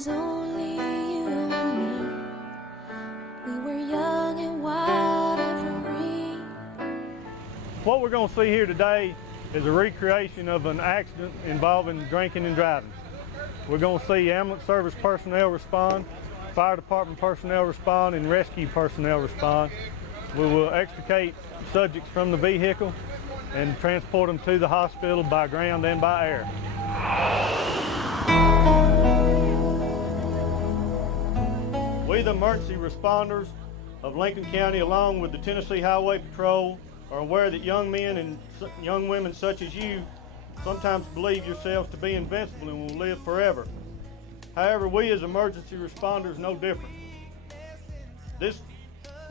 was only you and me. We were young and wild and free. What we're going to see here today is a recreation of an accident involving drinking and driving. We're going to see ambulance service personnel respond, fire department personnel respond, and rescue personnel respond. We will extricate subjects from the vehicle and transport them to the hospital by ground and by air. We, the emergency responders of Lincoln County, along with the Tennessee Highway Patrol, are aware that young men and young women such as you sometimes believe yourselves to be invincible and will live forever. However, we as emergency responders know different.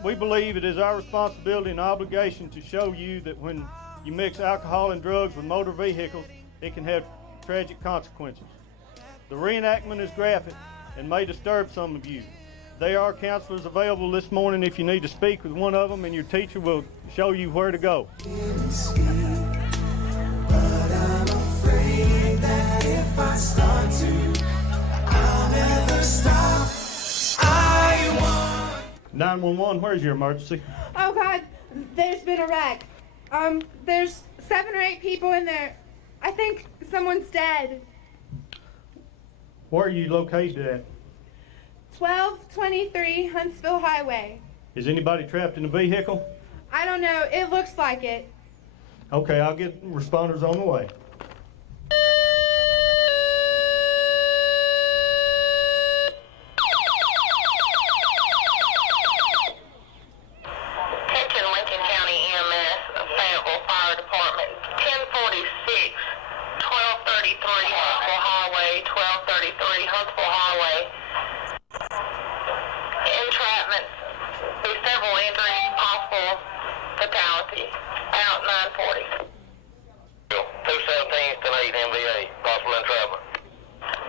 We believe it is our responsibility and obligation to show you that when you mix alcohol and drugs with motor vehicles, it can have tragic consequences. The reenactment is graphic and may disturb some of you. There are counselors available this morning if you need to speak with one of them, and your teacher will show you where to go. But I'm afraid that if I start to, I'll never stop. 911, where's your emergency? Oh God, there's been a wreck. There's 7 or 8 people in there. I think someone's dead. Where are you located at? 1223 Huntsville Highway. Is anybody trapped in the vehicle? I don't know, it looks like it. Okay, I'll get responders on the way. Attention Lincoln County EMS, Fayetteville Fire Department, 1046, 1233 Huntsville Highway, 1233 Huntsville Highway. Entrapment, there's several injuries, possible fatality, out 940. 217, 10-8, MVA, possible entrapment.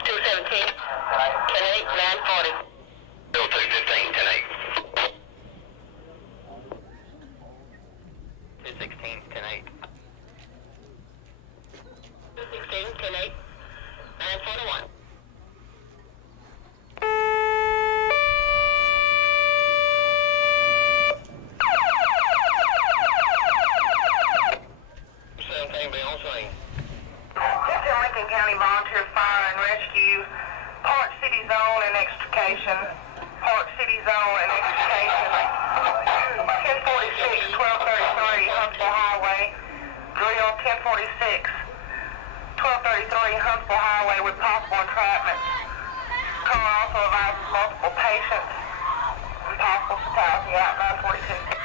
217, 10-8, 940. Still 215, 10-8. 216, 10-8. 216, 10-8, 941. Lincoln County Volunteer Fire and Rescue, Park City Zone and Extrication, Park City Zone and Extrication, 1046, 1233 Huntsville Highway, drill 1046, 1233 Huntsville Highway with possible entrapment. Call also advises multiple patients and possible fatality out 942.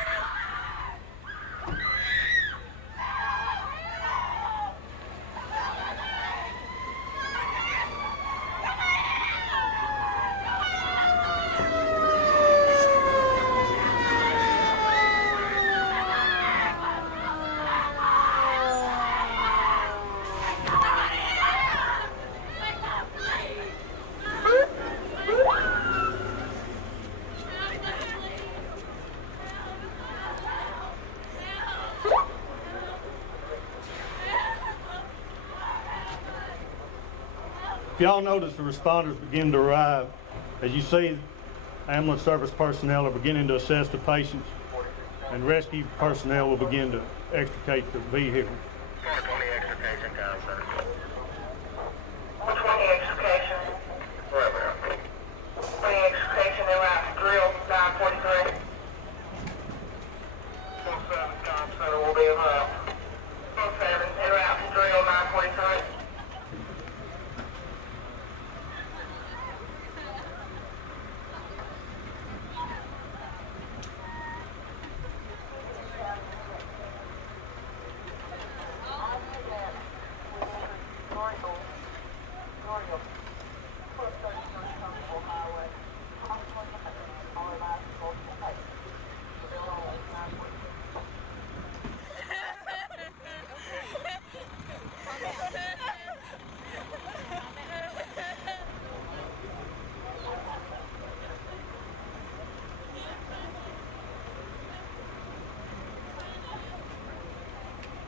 If y'all notice, the responders begin to arrive. As you see, ambulance service personnel are beginning to assess the patients, and rescue personnel will begin to extricate the vehicle. 420 extrication time, sir. Which one the extrication? Wherever. The extrication, they were out to drill 943. 17 Tom Center will be about 17, they were out to drill 943.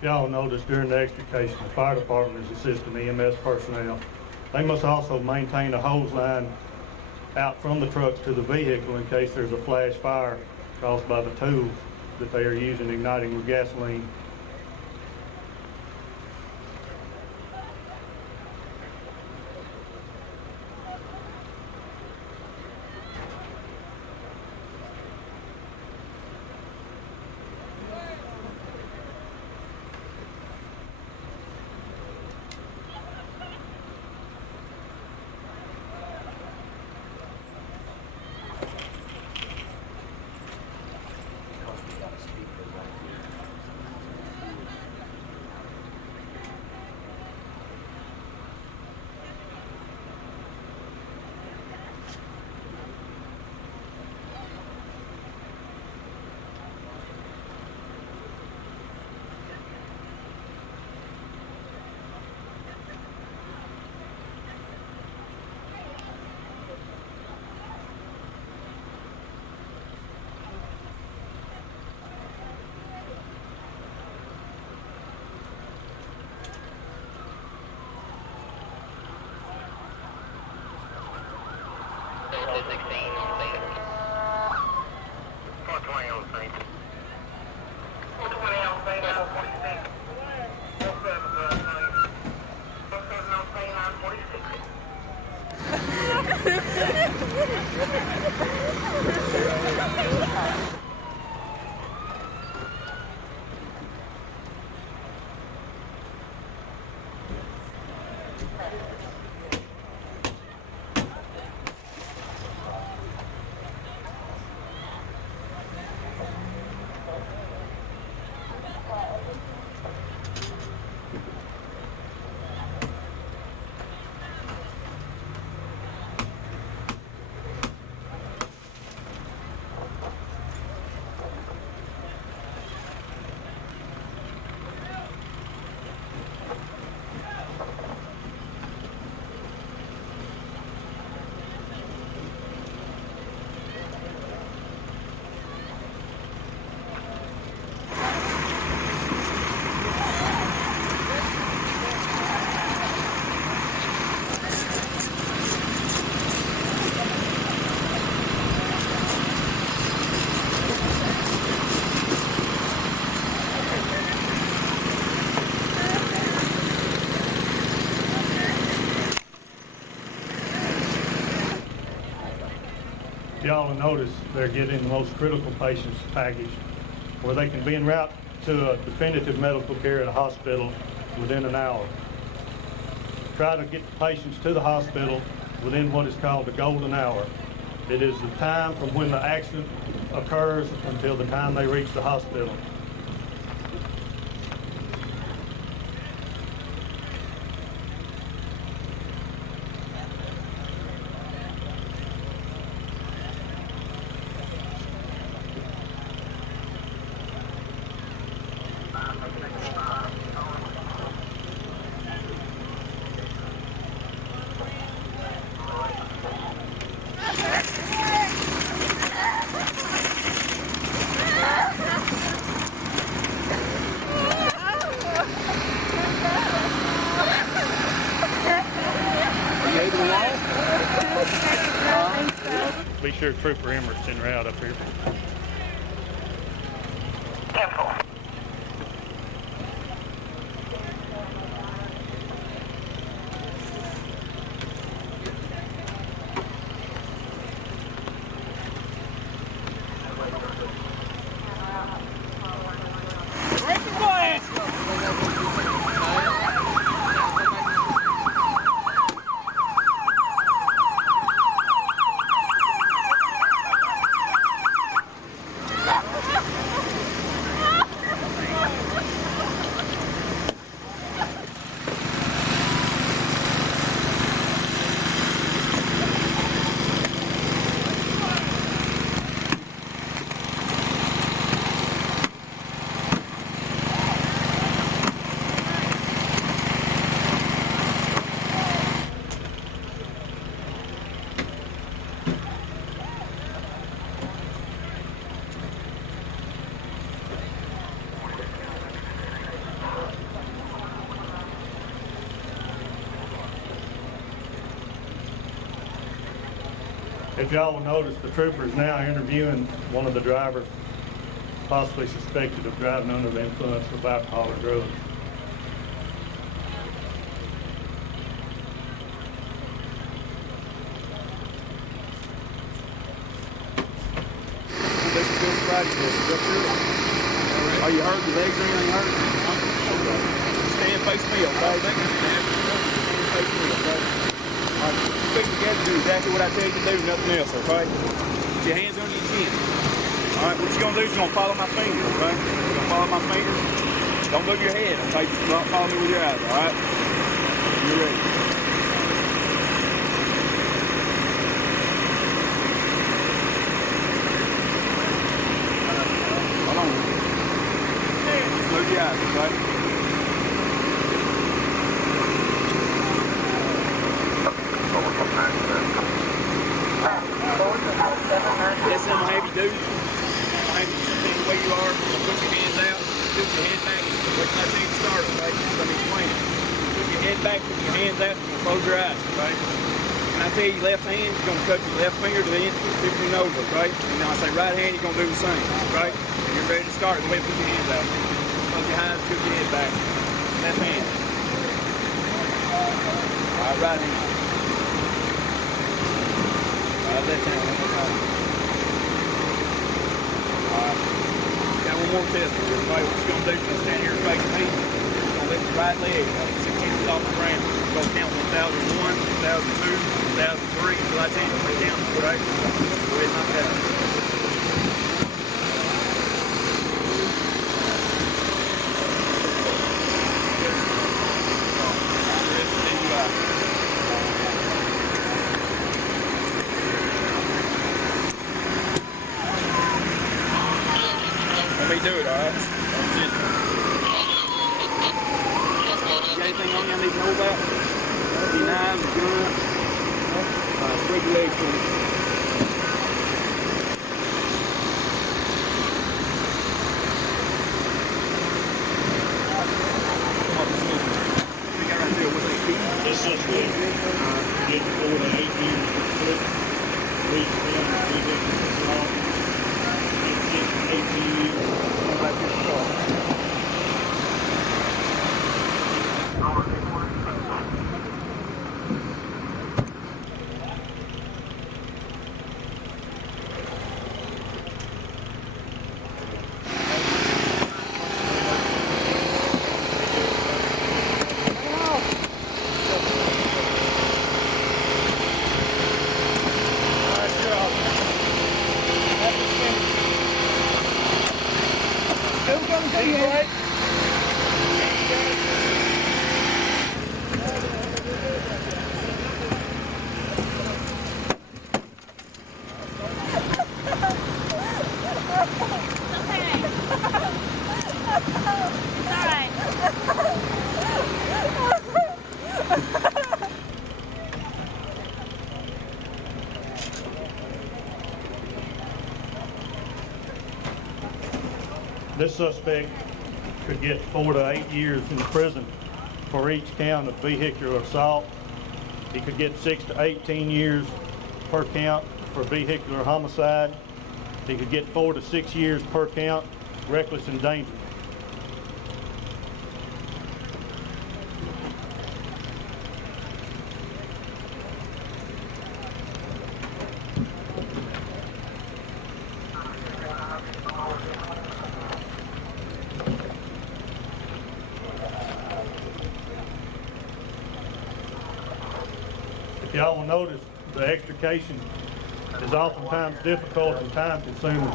Y'all notice during the extrication, the fire department is assisting EMS personnel. They must also maintain a hose line out from the truck to the vehicle in case there's a flash fire caused by the tools that they are using igniting with gasoline. Y'all will notice they're getting the most critical patients package where they can be en route to a definitive medical care at a hospital within an hour. Try to get the patients to the hospital within what is called the golden hour. It is the time from when the accident occurs until the time they reach the hospital. Be sure Trooper Emmert's en route up here. If y'all will notice, the trooper is now interviewing one of the drivers, possibly suspected of driving under the influence of alcohol or drugs. Are you hurt? Your legs or anything hurt? Okay. Stand face me, okay? Stand face me, okay? All right, you fix together, do exactly what I tell you to do, nothing else, okay? Put your hands under your chin. All right, what you're gonna do is you're gonna follow my fingers, okay? You're gonna follow my fingers. Don't move your head, okay? Just follow me with your eyes, all right? You're ready. Hold on. Close your eyes, okay? Yes, I'm gonna have you do. I'm gonna have you stand where you are. Put your hands out. Put your head back. Wait till I tell you to start, okay? Let me explain it. Put your head back. Put your hands out. And close your eyes, okay? When I tell you left hand, you're gonna touch your left finger to the tip of your nose, okay? And now I say right hand, you're gonna do the same, okay? When you're ready to start, go ahead and put your hands out. Close your eyes. Put your head back. Left hand. All right, right hand. All right, left hand. One more time. Alright, got one more test for you. Everybody, what you're going to do is you're going to stand here and face me. You're going to lift your right leg 6 inches off the ground. You're going to count 1001, 1002, 1003, until I tell you to count, right? Go ahead and knock it out. Let me do it, alright? Got anything on you I need to know about? Any knives, a gun? Spread your legs for me. Come on, what do you got right there? What's that key? This is good. Get 4 to 8 years of foot. Reach down and do this long. Get 6 to 18 years. Right here, start. This suspect could get 4 to 8 years in prison for each count of vehicular assault. He could get 6 to 18 years per count for vehicular homicide. He could get 4 to 6 years per count reckless endangerment. If y'all will notice, the extrication is oftentimes difficult and time consuming.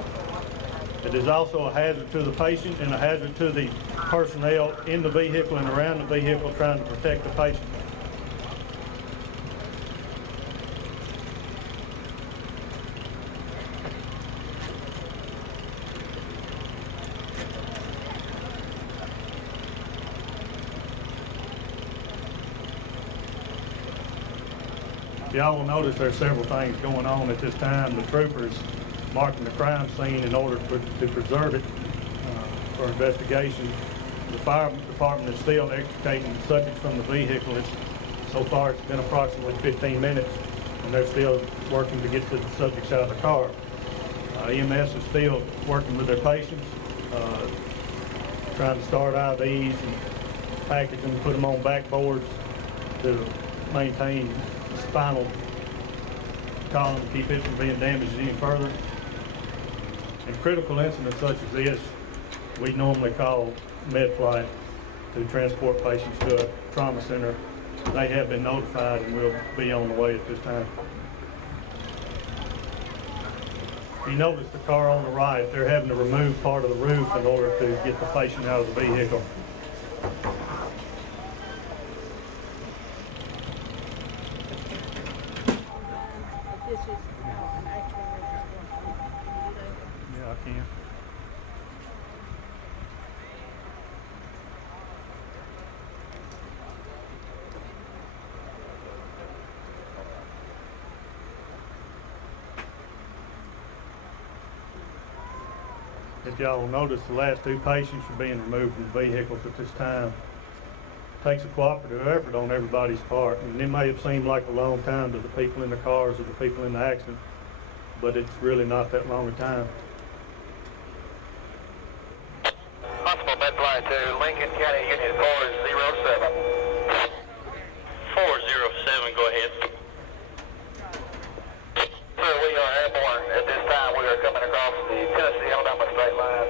It is also a hazard to the patient and a hazard to the personnel in the vehicle and around the vehicle trying to protect the patient. Y'all will notice there's several things going on at this time. The troopers marking the crime scene in order to preserve it for investigation. The fire department is still extricating the subject from the vehicle. So far it's been approximately 15 minutes. and they're still working to get the subjects out of the car. EMS is still working with their patients, trying to start IVs and package them, put them on backboards to maintain the spinal column, keep it from being damaged any further. In critical incidents such as this, we normally call med flight to transport patients to a trauma center. They have been notified and will be on the way at this time. You notice the car on the right, they're having to remove part of the roof in order to get the patient out of the vehicle. Yeah, I can. If y'all will notice, the last two patients are being removed from the vehicles at this time. It takes a cooperative effort on everybody's part, and it may have seemed like a long time to the people in the cars or the people in the accident, but it's really not that long a time. Possible med flight to Lincoln County Unit 407. 407, go ahead. Sir, we are airborne at this time. We are coming across the Tennessee-Alabama state line.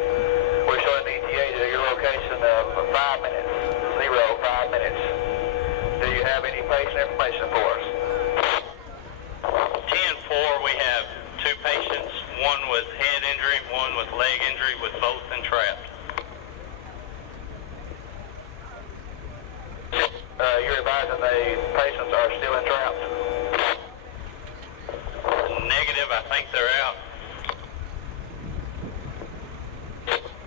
We're showing the ETA to your location of 5 minutes. 5 minutes. Do you have any patient information for us? 10-4, we have two patients, one with head injury, one with leg injury, with both entrapped. You're advising the patients are still entrapped? Negative, I think they're out.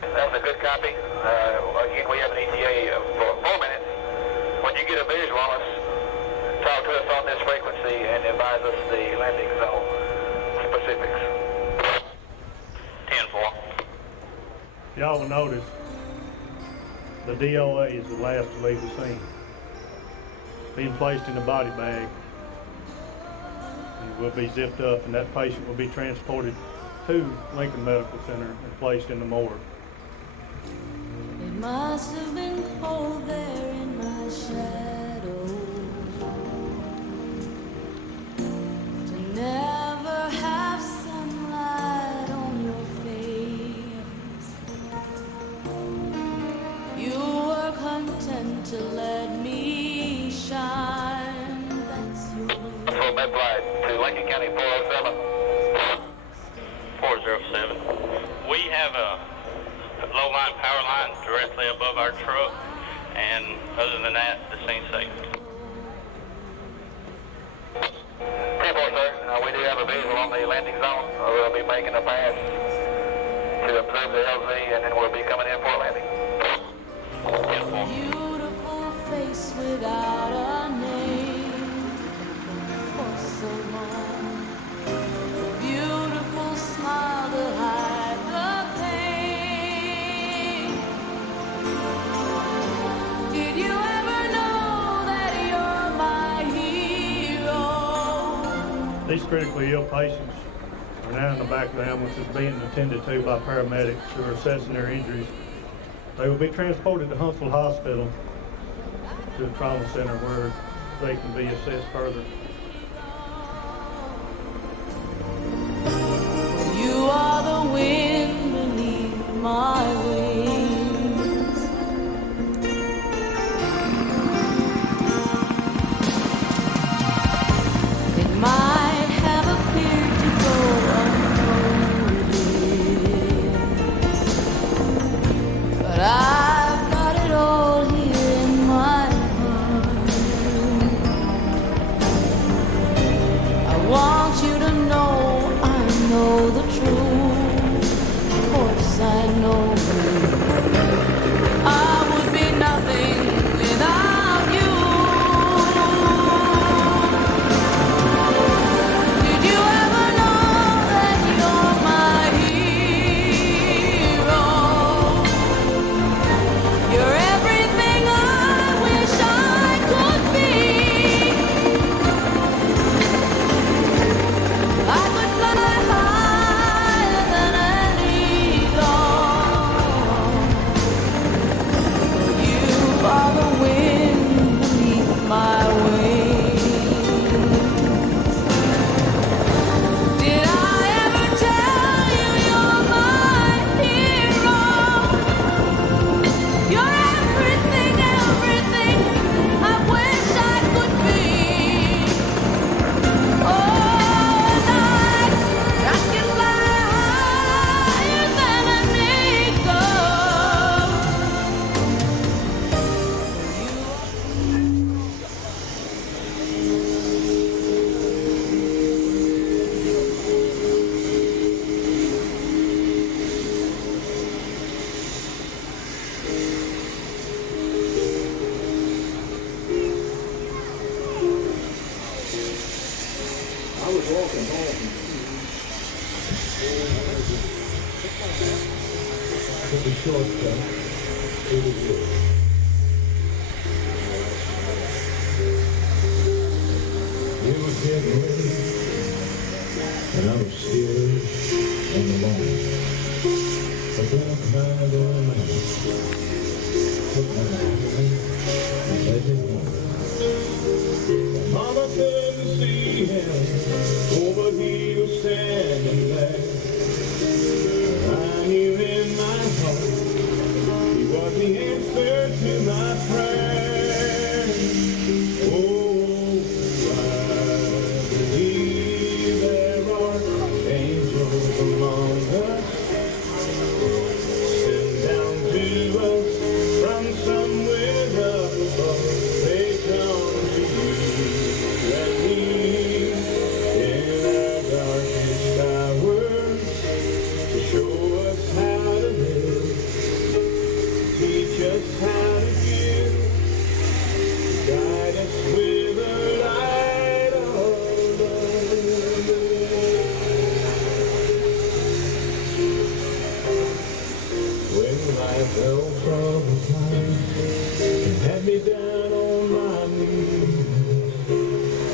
That's a good copy. Again, we have an ETA for 4 minutes. When you get a visual on us, talk to us on this frequency and advise us the landing zone specifics. 10-4. Y'all will notice the DOA is the last to leave the scene, being placed in a body bag. It will be zipped up, and that patient will be transported to Lincoln Medical Center and placed in the morgue. It must have been cold there in my shadow to never have sunlight on your face. You were content to let me shine. That's your way. Full med flight to Lincoln County 407. 407. We have a low line power line directly above our truck, and other than that, the scene's safe. 10-4, sir. We do have a visual on the landing zone. We'll be making a pass to observe the LZ, and then we'll be coming in for landing. 10-4. Beautiful face without a name for so long. Beautiful smile to hide the pain. Did you ever know that you're my hero? These critically ill patients are now in the back of the ambulances being attended to by paramedics who are assessing their injuries. They will be transported to Huntsville Hospital to the trauma center where they can be assessed further. You are the wind beneath my wings. It might have appeared to go unnoticed, but I've got it all here in my heart. I want you to know I know the truth. Of course I know I would be nothing without you. Did you ever know that you're my hero? You're everything I wish I could be. I was walking home. Took a shortcut through the woods. It was getting late, and I was still and alone. But then I found a man, took my hand and led me home. Mama couldn't see him, oh, but he was standing there. I knew in my heart he was the answer to my prayer. Oh, I believe there are angels among us, sent down to us from somewhere up above. They come to you and me in our darkest hours to show us how to live, teach us how to give, guide us with the light of love. When life fell from the time and had me down on my knees,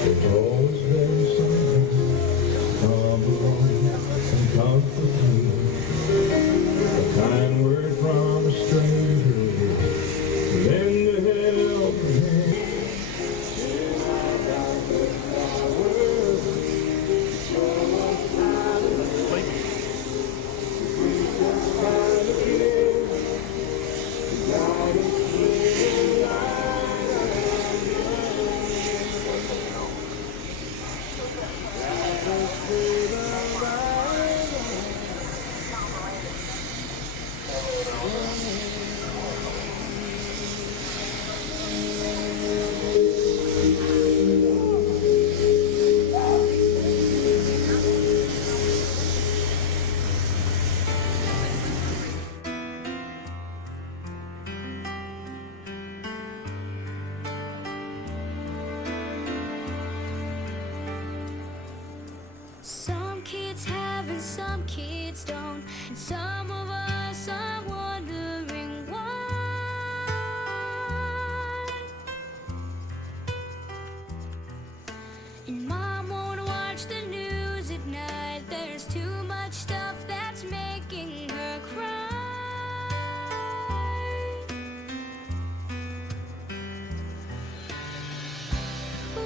there's always been someone come along and comfort me. A kind word from a stranger, lend a helping hand. Some kids have and some kids don't, and some of us are wondering why. And mom won't watch the news at night. There's too much stuff that's making her cry.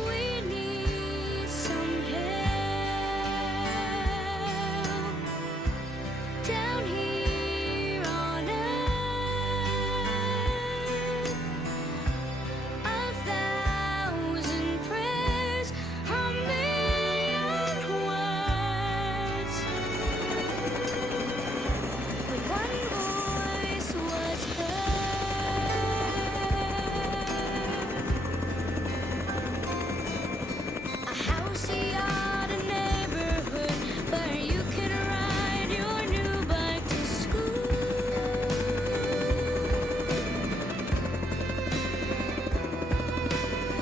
We need some help down here on earth. A thousand prayers, a million words. But one voice was heard. A house, a yard, a neighborhood where you can ride your new bike to school.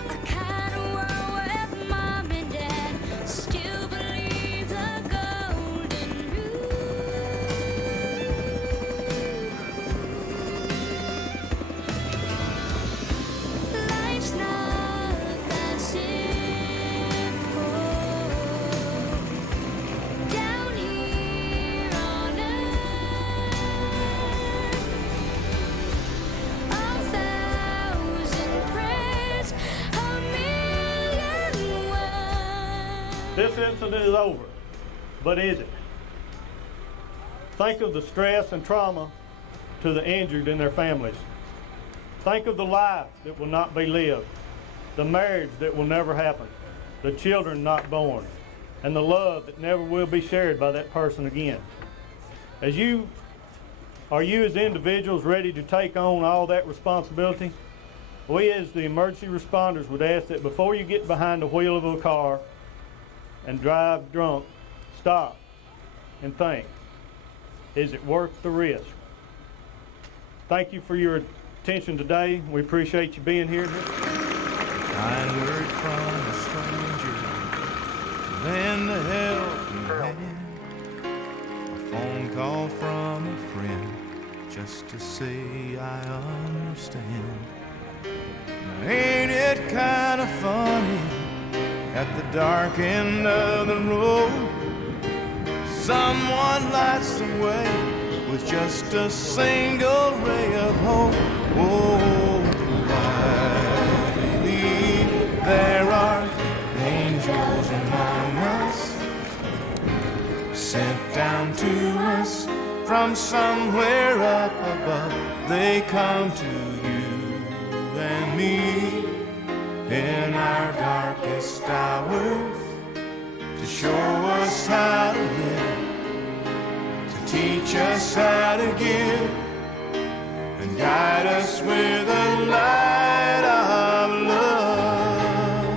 A kind of world where mom and dad still believe the golden rule. Life's not that simple down here on earth. A thousand prayers, a million words. This incident is over, but is it? Think of the stress and trauma to the injured and their families. Think of the life that will not be lived, the marriage that will never happen, the children not born, and the love that never will be shared by that person again. Are you as individuals ready to take on all that responsibility? We as the emergency responders would ask that before you get behind the wheel of a car and drive drunk, stop and think, is it worth the risk? Thank you for your attention today. We appreciate you being here. Kind word from a stranger, then to say I understand. Now, ain't it kind of funny, at the dark end of the road, someone lights the way with just a single ray of hope. Oh, I believe there are angels among us, sent down to us from somewhere up above. They come to you and me in our darkest hours to show us how to live, to teach us how to give, and guide us with a light of love.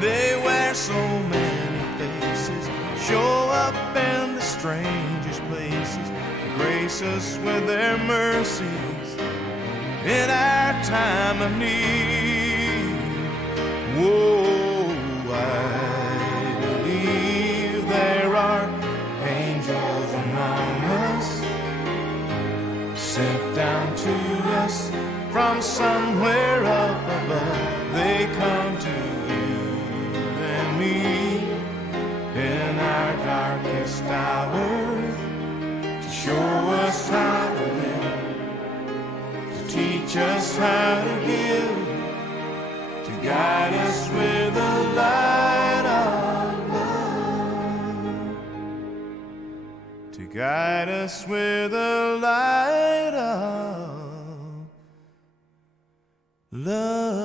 They wear so many faces, show up in the strangest places, to grace us with their mercies in our time of need. Whoa, I believe there are angels among us, sent down to us from somewhere up above. They come to you and me in our darkest hours to show us how to live, to teach us how to give, to guide us with a light of love, to guide us with a light of love.